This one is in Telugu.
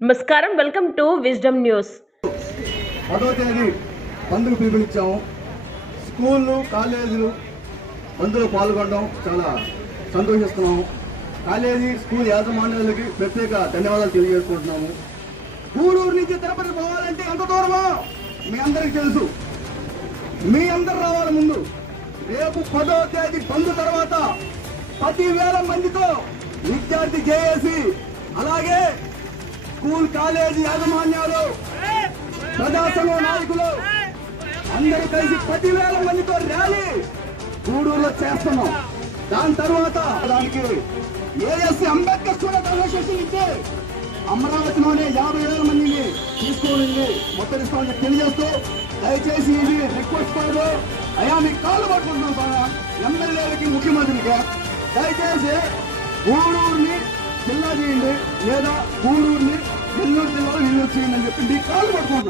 నమస్కారం, వెల్కమ్ టు విజ్డమ్ న్యూస్. 10వ తేదీ బంద్కు పిలుపునిచ్చాము. స్కూళ్ళు, కాలేజీలు బంద్లో పాల్గొనడం చాలా సంతోషిస్తున్నాము. కాలేజీ, స్కూల్ యాజమాన్యాలకి ప్రత్యేక ధన్యవాదాలు తెలియజేసుకుంటున్నాము. గూడూరు నుంచి తిరుపతి పోవాలంటే ఎంత దూరమో మీ అందరికీ తెలుసు. మీ అందరు రావాలి ముందు. రేపు 10వ తేదీ బంద్ తర్వాత 10,000 మందితో విద్యార్థి జేఏసీ, అలాగే స్కూల్, కాలేజీ యాజమాన్యాలు, ప్రజాసంఘ నాయకులు అందరూ కలిసి 10,000 మందితో ర్యాలీ గూడూరులో చేస్తున్నాం. దాని తర్వాత దానికి ఏఎస్సీ అంబేద్కర్ స్టూడెంట్ అసోసియేషన్ ఇచ్చే అమరావతిలోనే 50,000 మందిని తీసుకొని మొత్తరిస్తామని తెలియజేస్తూ, దయచేసి ఇది రిక్వెస్ట్ కాదు, అయ్యా మీకు కాళ్ళు పట్టుకుంటున్నాం సార్, ఎమ్మెల్యేలకి, ముఖ్యమంత్రికి దయచేసి గూడూరుని జిల్లా చేయండి, లేదా గూడూరుని నెల్లూరు జిల్లాలో నిల్లు చేయండి అని చెప్పి మీ కాళ్ళు పట్టుకుంటున్నాం.